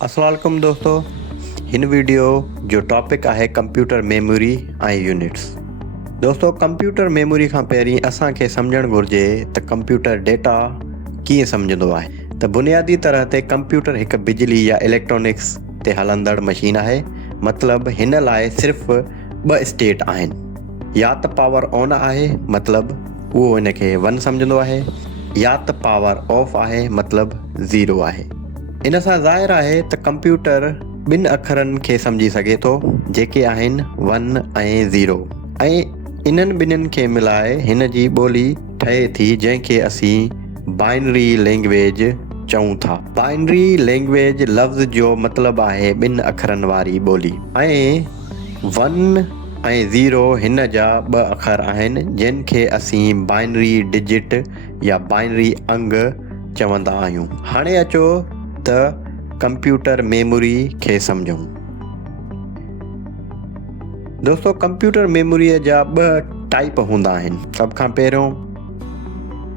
अस्सलाम वालेकुम दोस्तों, हिन वीडियो जो टॉपिक आहे कंप्यूटर मेमोरी ऐं यूनिट्स। दोस्तों, कंप्यूटर मेमोरी खां पहिरीं असांखे सम्झणु घुरिजे त कंप्यूटर डेटा कीअं सम्झंदो आहे। त बुनियादी तरह ते कंप्यूटर हिकु बिजली या इलेक्ट्रॉनिक्स ते हलंदड़ मशीन आहे। मतिलबु हिन लाइ सिर्फ़ु 2 स्टेट आहिनि। या त पावर ऑन आहे, मतिलबु उहो हिनखे 1 सम्झंदो आहे, या त पावर ऑफ आहे, मतिलबु 0 आहे। इन सां ज़ाहिर आहे त कंप्यूटर 2 अखरनि खे सम्झी सघे थो, जेके आहिनि 1 ऐं 0, ऐं इन्हनि ॿिन्हिनि खे मिलाए हिन जी ॿोली ठहे थी, जंहिंखे असीं बाइनरी लैंग्वेज चऊं था। बाइनरी लैंग्वेज लफ़्ज़ जो मतिलबु आहे 2 अखरनि वारी ॿोली, ऐं 1 ऐं 0 हिन जा 2 अखर आहिनि, जिन खे असीं बाइनरी डिजिट या बाइनरी अंग चवंदा आहियूं। हाणे अचो त कंप्यूटर मेमोरी खे सम्झूं। दोस्तों, कंप्यूटर मेमोरीअ जा 2 टाइप हूंदा आहिनि। सभ खां पहिरियों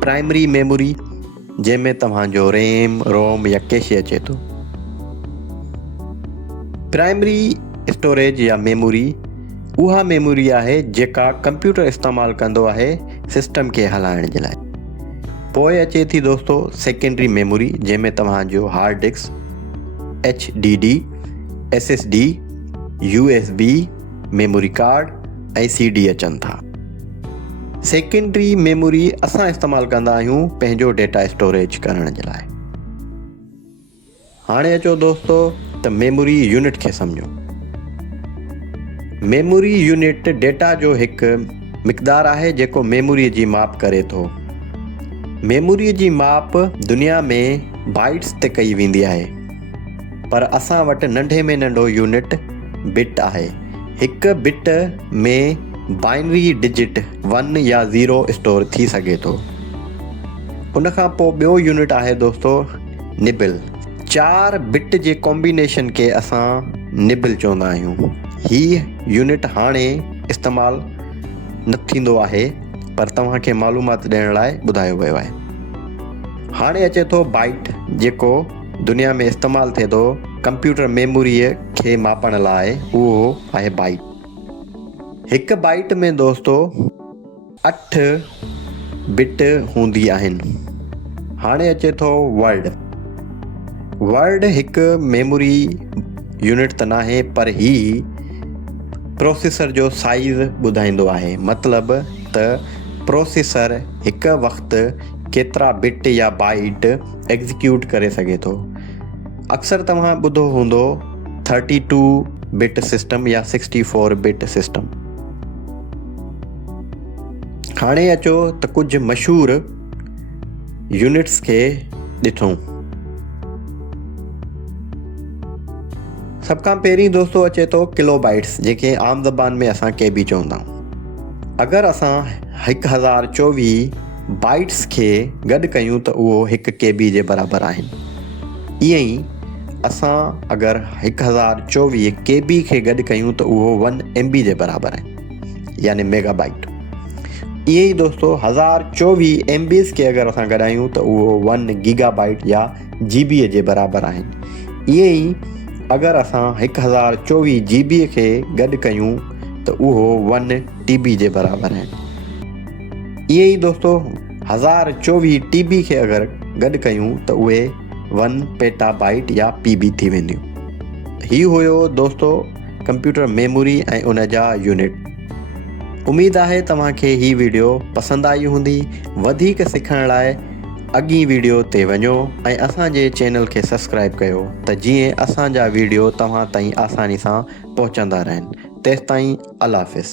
प्राइमरी मेमोरी, जंहिंमें तव्हांजो रैम, रोम या कैशे अचे थो। प्राइमरी स्टोरेज या मेमोरी उहा मेमोरी आहे जेका कंप्यूटर इस्तेमालु कंदो आहे सिस्टम खे हलाइण जे लाइ। पोइ अचे थी दोस्तों सेकेंडरी मेमोरी, जंहिंमें तव्हांजो hard disk, HDD, SSD, USB, memory card ऐं CD अचनि था। सेकेंडरी मेमोरी असां इस्तेमालु कंदा आहियूं पंहिंजो डेटा स्टोरेज करण जे लाइ। हाणे अचो दोस्तों त मेमोरी यूनिट खे सम्झो। मेमोरी यूनिट डेटा जो हिकु मिक़दार आहे जेको मेमोरीअ जी माप करे थो। मेमोरीअ जी माप दुनिया में बाइट्स ते कई वेंदी आहे, पर असां वटि नंढे में नंढो यूनिट बिट आहे। हिकु बिट में बाइनरी डिजिट 1 या 0 स्टोर थी सघे थो। उन खां पोइ ॿियो यूनिट आहे दोस्तों निबल। 4 बिट जे कॉम्बिनेशन खे असां निबल चवंदा आहियूं। हीअ यूनिट हाणे इस्तेमालु न थींदो आहे, पर तव्हांखे मालूमात ॾियण लाइ ॿुधायो वियो आहे। हाणे अचे थो बाइट, जेको दुनिया में इस्तेमालु थिए थो कंप्यूटर मेमोरीअ खे मापण लाइ। उहो आहे बाइट। हिकु बाइट में दोस्तों 8 बिट हूंदी आहिनि। हाणे अचे थो वर्ड। वर्ड हिकु मेमोरी यूनिट त नाहे, पर ही प्रोसेसर जो साइज़ ॿुधाईंदो आहे। मतिलबु त प्रोसेसर हिकु वक़्तु केतिरा बिट या बाइट एग्ज़ीक्यूट करे सघे थो। अक्सर तव्हां ॿुधो हूंदो 32 बिट सिस्टम या 64 बिट सिस्टम। हाणे अचो त कुझु मशहूरु यूनिट्स खे ॾिसूं। सभ खां पहिरीं दोस्तों अचे थो किलोबाइट्स, जेके आम ज़बान में असां KB चवंदा आहियूं। अगरि असां 1024 बाइट्स खे गॾु कयूं त उहो 1 KB जे बराबरि आहिनि। ईअं ई असां अगरि 1024 KB खे गॾु कयूं त उहो 1 MB जे बराबरि आहिनि, यानी मेगाबाइट। ईअं ई दोस्तों 1024 MBs खे अगरि असां गॾायूं त उहो 1 गीगाबाइट या GB जे बराबरि आहिनि। ईअं ई अगरि असां 1024 GB खे गॾु कयूं त उहो 1 TB जे बराबरि आहिनि। ईअं ई दोस्तों 1024 TB खे अगरि गॾु कयूं त उहे 1 पेटाबाइट या PB थी वेंदियूं। हीउ हुयो दोस्तों कंप्यूटर मेमोरी ऐं उन जा यूनिट। उमेद आहे तव्हांखे ही वीडियो पसंदि आई हूंदी। वधीक सिखण लाइ अॻी वीडियो ते वञो ऐं असांजे चैनल खे सब्सक्राइब कयो, त जीअं असांजा वीडियो तव्हां ताईं आसानी सां पहुचंदा रहनि। तेसिताईं अल्लाह हाफ़िज़।